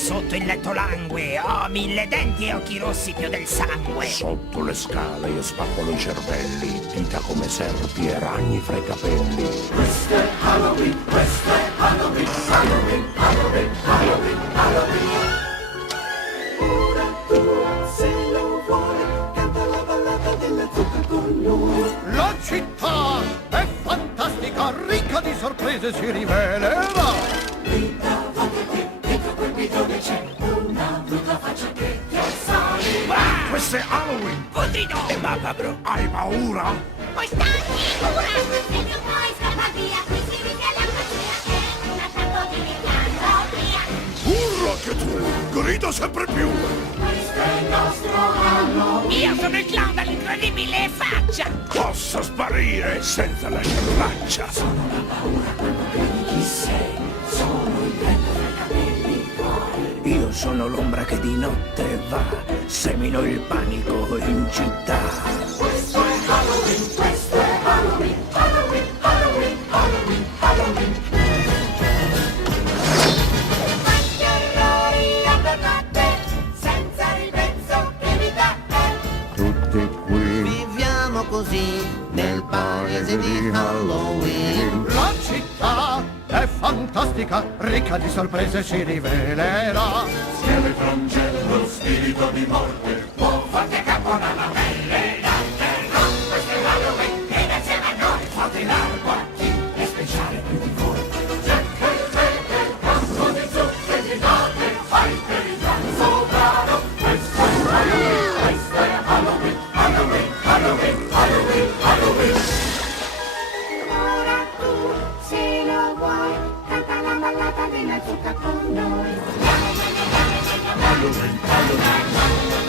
sotto il letto langue. Ho 1000 denti e occhi rossi più del sangue. Sotto le scale io spappolo i cervelli, dita come serpi e ragni fra i capelli. Questo è Halloween, questo è Halloween, Halloween, Halloween, Halloween, Halloween. Ora tu, se lo vuoi, canta la ballata della zucca con noi. La città è fantastica, ricca di sorprese, si rivelerà. Dentro quel bidone c'è una brutta faccia che ti assale. Questo è Halloween! Putrido! E macabro, hai paura? Poi stanchi, ora! Se non puoi scappar via, iscriviti alla magia, è un attacco di licantropia. Urla che tu, grida sempre più! Questo è il nostro Halloween. Io sono il clown dall'incredibile faccia. Posso sparire senza lasciare traccia! Chi sei? Sono il vento dai capelli tuoi. Io sono l'ombra che di notte va, semino il panico in città. Questo è Halloween, questo è Halloween, Halloween, Halloween, Halloween, Halloween. Quanti orrori alla notte, senza ribrezzo che mi dà. Tutti qui, Viviamo così nel paese di Halloween. La città è fantastica, ricca di sorprese, si rivelerà. Scheletron c'è lo spirito di morte, può farti a capo una pelle da terra. Questo è Halloween, vieni insieme a noi, fate largo a chi è speciale più di voi. Jack e Fede, campo di zucche e di note, fai per il danzo bravo. Questo è Halloween, questo è Halloween, Halloween, Halloween, Halloween, Halloween. Ora tu, se lo vuoi, canta la ballata della zucca con noi. Halloween, Halloween, Halloween.